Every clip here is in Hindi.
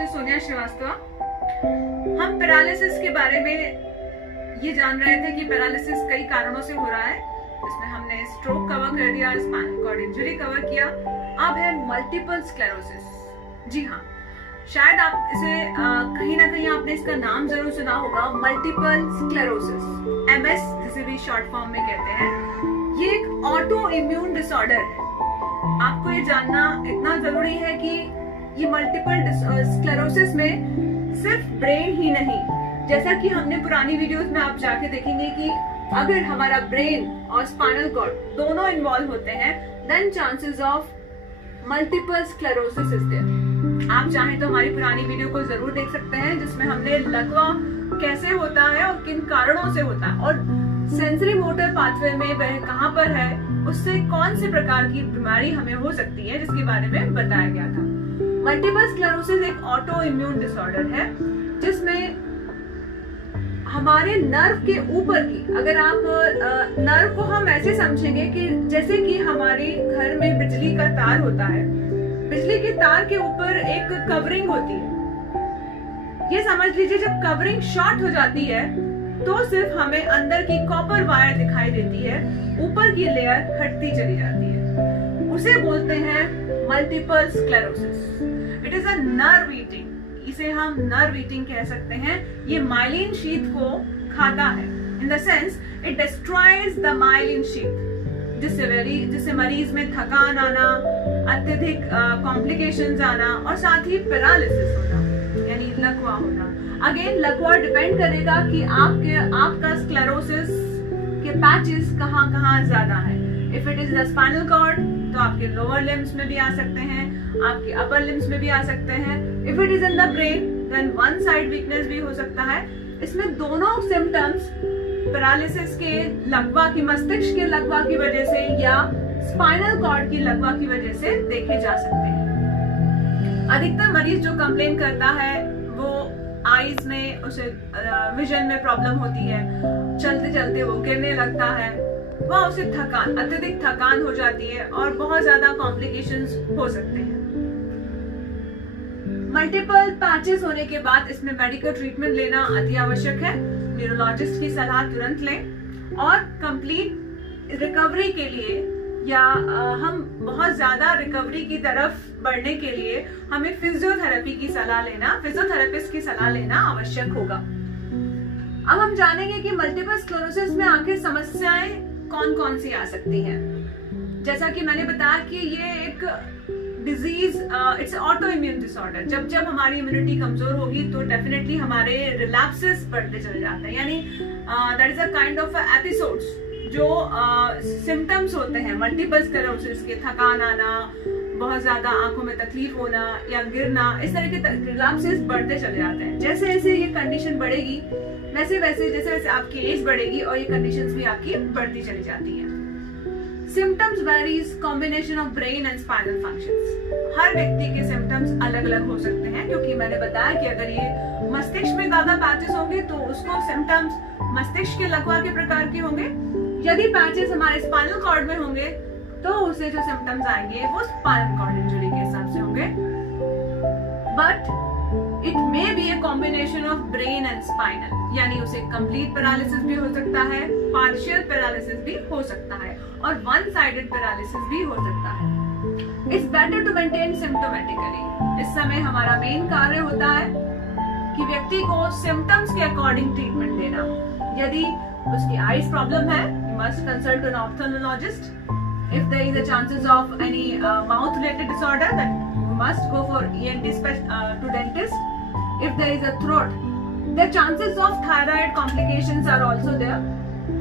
डॉक्टर सोनिया श्रीवास्तव। हम पैरालिसिस के बारे में ये जान रहे थे कि पैरालिसिस कई कारणों से हो रहा है। इसमें हमने स्ट्रोक कवर कर दिया, स्पाइनल कॉर्ड इंजरी कवर किया। अब है मल्टीपल स्क्लेरोसिस। जी हाँ, शायद आप इसे कहीं ना कहीं आपने इसका नाम जरूर सुना होगा, मल्टीपल स्क्लेरोसिस, MS जिसे भी शॉर्ट फॉर्म में कहते हैं। ये एक ऑटो इम्यून डिसऑर्डर है। आपको ये जानना इतना जरूरी है कि ये मल्टीपल स्क्लेरोसिस में सिर्फ ब्रेन ही नहीं, जैसा कि हमने पुरानी वीडियोस में आप जाके देखेंगे कि अगर हमारा ब्रेन और स्पाइनल कॉर्ड दोनों इन्वॉल्व होते हैं, then chances of multiple sclerosis is there. आप चाहें तो हमारी पुरानी वीडियो को जरूर देख सकते हैं, जिसमें हमने लकवा कैसे होता है और किन कारणों से होता है और सेंसरी मोटर पाथवे में वह कहां पर है, उससे कौन से प्रकार की बीमारी हमें हो सकती है, जिसके बारे में बताया गया था। मल्टीपल स्क्लेरोसिस एक ऑटो इम्यून डिसऑर्डर है जिसमें हमारे नर्व के ऊपर की, अगर आप नर्व को हम ऐसे समझेंगे कि जैसे कि हमारे घर में बिजली का तार होता है, बिजली के तार के ऊपर एक कवरिंग होती है। ये समझ लीजिए जब कवरिंग शॉर्ट हो जाती है तो सिर्फ हमें अंदर की कॉपर वायर दिखाई देती है, ऊपर की लेयर हटती चली जाती है। उसे बोलते हैं multiple sclerosis. It is a nerve eating, इसे हम नर्व ईटिंग कह सकते हैं। ये माइलिन शीथ को खाता है, in the sense it destroys the myelin sheath, जिससे मरीज में थकान आना, अत्यधिक कॉम्प्लिकेशंस आना और साथ ही पैरालिसिस होना, यानी लकवा होना। अगेन लकवा डिपेंड करेगा कि आपका स्क्लेरोसिस के पैचेस कहाँ ज्यादा है। If it is the spinal cord तो आपके लोअर लिम्स में भी आ सकते हैं, आपके अपर लिम्स में भी आ सकते हैं। If it is in the brain then one side weakness भी हो सकता है। इसमें दोनों सिम्टम्स पैरालिसिस के लकवा की, मस्तिष्क के लकवा की वजह से या स्पाइनल कॉर्ड की लकवा की वजह से देखे जा सकते हैं। अधिकतर मरीज जो कंप्लेन करता है वो आईज में, उसे विजन में प्रॉब्लम होती है, चलते चलते वो गिरने लगता है, वह उसे थकान, अत्यधिक थकान हो जाती है और बहुत ज्यादा कॉम्प्लिकेशंस हो सकते हैं। मल्टीपल पैचेस होने के बाद इसमें मेडिकल ट्रीटमेंट लेना अति आवश्यक है। न्यूरोलॉजिस्ट की सलाह तुरंत लें और कंप्लीट रिकवरी के लिए या हम बहुत ज्यादा रिकवरी की तरफ बढ़ने के लिए हमें फिजियोथेरेपी की सलाह लेना, फिजियोथेरेपिस्ट की सलाह लेना आवश्यक होगा। अब हम जानेंगे कि मल्टीपल स्क्लेरोसिस में आखिर समस्याएं कौन कौन सी आ सकती हैं। जैसा कि मैंने बताया कि ये एक disease, it's auto immune disorder. जब हमारी इम्यूनिटी कमजोर होगी तो डेफिनेटली हमारे रिलैप्सेस बढ़ते चले जाते हैं, यानी that is a kind of episodes जो सिम्टम्स होते हैं मल्टीपल स्क्लेरोसिस के, थकान आना, बहुत ज्यादा आंखों में तकलीफ होना या गिरना, इस तरह के रिलैप्सेस बढ़ते चले जाते हैं। जैसे जैसे ये कंडीशन बढ़ेगी वैसे जैसे आपकी एज बढ़ेगी और ये कंडीशंस भी आपकी बढ़ती चली जाती हैं। Symptoms varies combination of brain and spinal functions. हर व्यक्ति के सिम्टम्स अलग अलग हो सकते हैं, क्योंकि मैंने बताया कि अगर ये मस्तिष्क में ज्यादा पैचेस होंगे तो उसको सिम्टम्स मस्तिष्क के लकवा के प्रकार के होंगे। यदि पैचेस हमारे स्पाइनल कॉर्ड में होंगे तो उसे जो सिम्टम्स आएंगे वो स्पाइनल कॉर्ड इंजरी के हिसाब से होंगे। But it may be a combination of brain and spinal, यानी उसे कंप्लीट पैरालिसिस भी हो सकता है, पार्शियल पैरालिसिस भी हो सकता है और वन साइडेड पैरालिसिस भी हो सकता है। It's better to maintain symptomatically. इस समय हमारा मेन कार्य होता है कि व्यक्ति को सिम्टम्स के अकॉर्डिंग ट्रीटमेंट देना। यदि उसकी आईज प्रॉब्लम है, you must consult an ophthalmologist. If there is a chances of any mouth related disorder, then you must go for ENT to dentist. If there is a throat, the chances of thyroid complications are also there.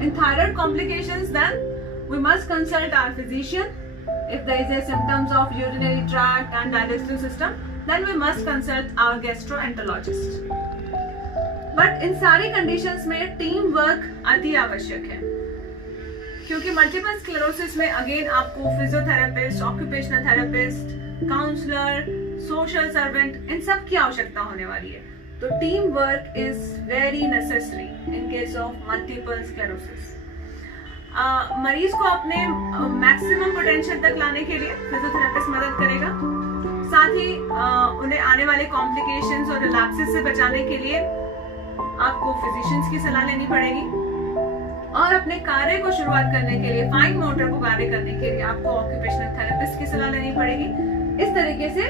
In thyroid complications, then we must consult our physician. If there is a symptoms of urinary tract and digestive system, then we must consult our gastroenterologist. But इन सारी कंडीशंस में टीम वर्क अति आवश्यक है, क्योंकि मल्टीपल स्क्लेरोसिस में अगेन आपको physiotherapist, occupational therapist, counsellor, social servant, इन सब की आवश्यकता होने वाली है। तो team work is very necessary in case of multiple sclerosis. मरीज को अपने मैक्सिमम पोटेंशियल तक लाने के लिए फिजियोथेरेपिस्ट मदद करेगा। साथ ही उन्हें आने वाले कॉम्प्लिकेशंस और रिलैप्सेस से बचाने के लिए आपको फिजिशियंस की सलाह लेनी पड़ेगी, और अपने कार्य को शुरुआत करने के लिए, फाइन मोटर को कार्य करने के लिए आपको ऑक्यूपेशनल थेरेपिस्ट की सलाह लेनी पड़ेगी। इस तरीके से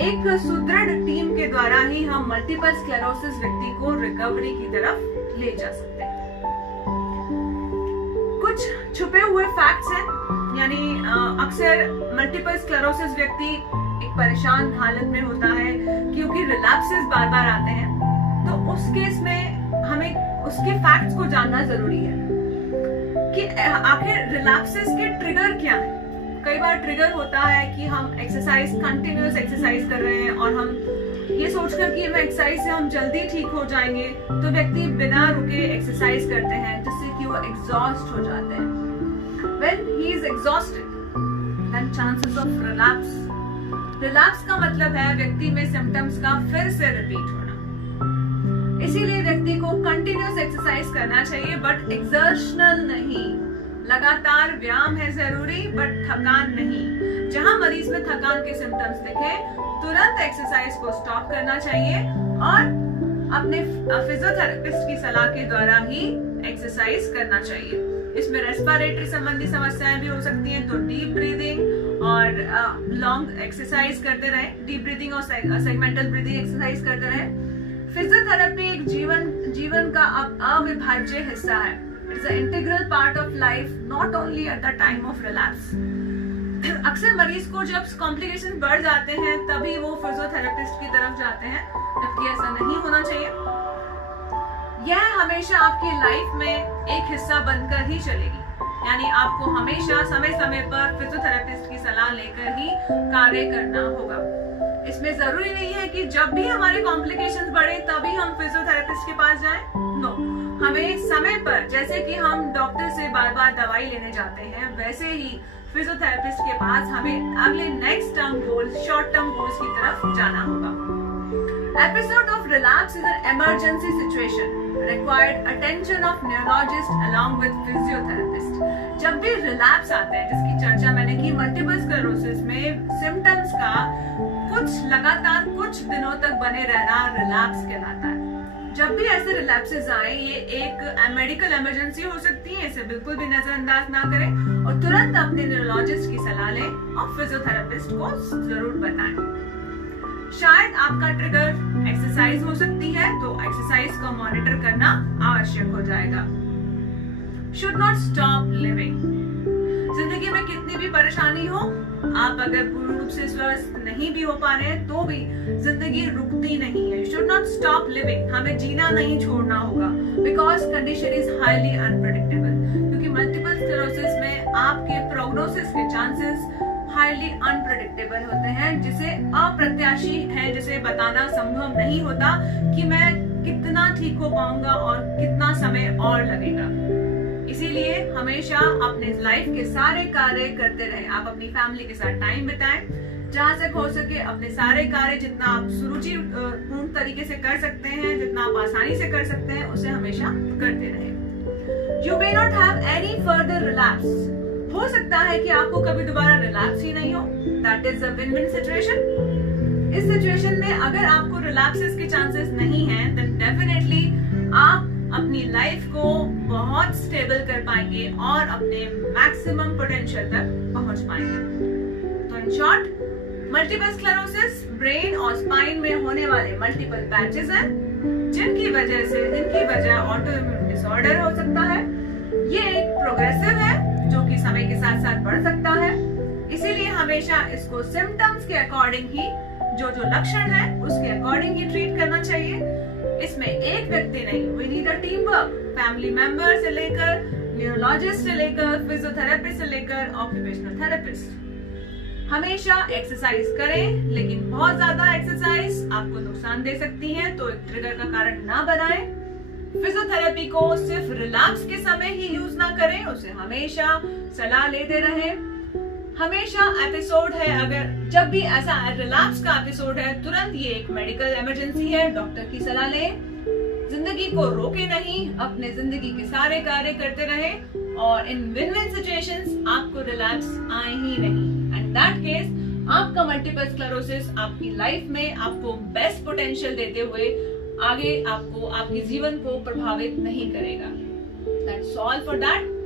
एक सुदृढ़ टीम के द्वारा ही हम मल्टीपल स्क्लेरोसिस व्यक्ति को रिकवरी की तरफ ले जा सकते हैं। कुछ छुपे हुए फैक्ट्स हैं, यानी अक्सर मल्टीपल स्क्लेरोसिस व्यक्ति एक परेशान हालत में होता है क्योंकि रिलैप्सेस बार बार आते हैं, तो उस केस में हमें उसके फैक्ट्स को जानना जरूरी है कि आखिर रिलैप्सेस के ट्रिगर क्या है। कई बार ट्रिगर होता है कि हम एक्सरसाइज, कंटिन्यूअस एक्सरसाइज कर रहे हैं और हम ये सोचकर कि मैं एक्सरसाइज से हम जल्दी ठीक हो जाएंगे, तो व्यक्ति बिना रुके एक्सरसाइज करते हैं जिससे कि वो एग्जॉस्ट हो जाते हैं। When he is exhausted, then chances of relapse. Relapse का मतलब है व्यक्ति में सिम्टम्स का फिर से रिपीट होना। इसीलिए व्यक्ति को कंटिन्यूअस एक्सरसाइज करना चाहिए, बट एक्सर्शनल नहीं। लगातार व्यायाम है जरूरी, बट थकान नहीं। जहां मरीज में थकान के सिम्टम्स दिखे, तुरंत एक्सरसाइज को स्टॉप करना चाहिए और अपने फिजियोथेरेपिस्ट की सलाह के द्वारा ही एक्सरसाइज करना चाहिए। इसमें रेस्पिरेटरी संबंधी समस्याएं भी हो सकती हैं, तो डीप ब्रीदिंग और लॉन्ग एक्सरसाइज करते रहें। डीप ब्रीदिंग और सेगमेंटल ब्रीदिंग एक्सरसाइज करते रहें। फिजियोथेरेपी एक जीवन का अविभाज्य हिस्सा है। It's a integral part of life, not only at the time of relapse. अक्सर मरीज को जब कॉम्प्लिकेशन बढ़ जाते हैं तभी वो फिजियोथेरेपिस्ट की तरफ जाते हैं, जबकि ऐसा नहीं होना चाहिए। यह हमेशा आपकी लाइफ में एक हिस्सा बनकर ही चलेगी, यानी आपको हमेशा समय समय पर फिजियोथेरेपिस्ट की सलाह लेकर ही कार्य करना होगा। इसमें जरूरी नहीं है कि जब भी हमारे कॉम्प्लिकेशंस बढ़े तभी हम फिजियोथेरेपिस्ट के पास जाएं। नो, हमें समय पर, जैसे कि हम डॉक्टर से बार बार दवाई लेने जाते हैं, वैसे ही फिजियोथेरेपिस्ट के पास हमें अगले next term goals, short term goals की तरफ जाना होगा। Episode of relapse is an emergency situation, required attention of neurologist along with physiotherapist. जब भी रिलैप्स आते हैं, जिसकी चर्चा मैंने की मल्टीपल स्क्लेरोसिस में, सिम्टम्स का लगातार कुछ दिनों तक बने रहना रिलैप्स कहलाता है। जब भी ऐसे रिलैप्सेस आए, ये एक मेडिकल इमरजेंसी हो सकती है, इसे बिल्कुल भी नजरअंदाज ना करें और तुरंत अपने न्यूरोलॉजिस्ट की सलाह लें और फिजियोथेरेपिस्ट को जरूर बताएं। शायद आपका ट्रिगर एक्सरसाइज हो सकती है, तो एक्सरसाइज को मॉनिटर करना आवश्यक हो जाएगा। Should not stop living. जिंदगी में कितनी भी परेशानी हो, आप अगर पूर्ण रूप से स्वस्थ नहीं भी हो पा रहे हैं तो भी जिंदगी रुकती नहीं है। Should not stop living. हमें जीना नहीं छोड़ना होगा, because condition is highly unpredictable. क्योंकि मल्टीपल स्क्लेरोसिस में आपके प्रोग्नोसिस के चांसेस हाईली अनप्रेडिक्टेबल होते हैं, जिसे अप्रत्याशी है, जिसे बताना संभव नहीं होता कि मैं कितना ठीक हो पाऊंगा और कितना समय और लगेगा। इसीलिए हमेशा अपने लाइफ के सारे कार्य करते रहें। आप अपनी फैमिली के साथ टाइम बिताएं, जहां तक हो सके अपने सारे कार्य जितना आप सुरुचिपूर्ण तरीके से कर सकते हैं, जितना आप आसानी से कर सकते हैं, उसे हमेशा करते रहें। You may not have any further relapse. हो सकता है कि आपको कभी दोबारा रिलैप्स ही नहीं हो। That is a win-win situation. इस सिचुएशन में अगर आपको रिलैप्सेस के चांसेस नहीं हैं, then definitely आप अपनी लाइफ को बहुत स्टेबल कर पाएंगे और अपने मैक्सिमम पोटेंशियल तक पहुंच पाएंगे। तो in short, multiple sclerosis brain और स्पाइन में होने वाले मल्टीपल पैचेस हैं, जिनकी वजह ऑटोइम्यून डिसऑर्डर हो सकता है। ये एक प्रोग्रेसिव है जो कि समय के साथ साथ बढ़ सकता है। इसीलिए हमेशा इसको सिम्टम्स के अकॉर्डिंग ही, जो लक्षण है उसके अकॉर्डिंग ही ट्रीट करना चाहिए। इसमें एक व्यक्ति नहीं, we need a team work. Family member से लेकर न्यूरोलॉजिस्ट से लेकर फिजियोथेरेपिस्ट से लेकर ऑक्यूपेशनल थेरेपिस्ट। हमेशा एक्सरसाइज करें, लेकिन बहुत ज्यादा एक्सरसाइज आपको नुकसान दे सकती है, तो एक ट्रिगर का कारण ना बनाएं। फिजियोथेरेपी को सिर्फ रिलैप्स के समय ही यूज ना करें, उसे हमेशा सलाह लेते रहें। हमेशा एपिसोड है, अगर जब भी ऐसा रिलैप्स का एपिसोड है, तुरंत ये एक मेडिकल इमरजेंसी है, डॉक्टर की सलाह लें। जिंदगी को रोके नहीं, अपने जिंदगी के सारे कार्य करते रहें और इन विन विन सिचुएशंस आपको रिलैप्स आए ही नहीं। एंड दैट केस आपका मल्टीपल स्क्लेरोसिस आपकी लाइफ में आपको बेस्ट पोटेंशियल देते हुए आगे आपको आपके जीवन को प्रभावित नहीं करेगा। That's all for that.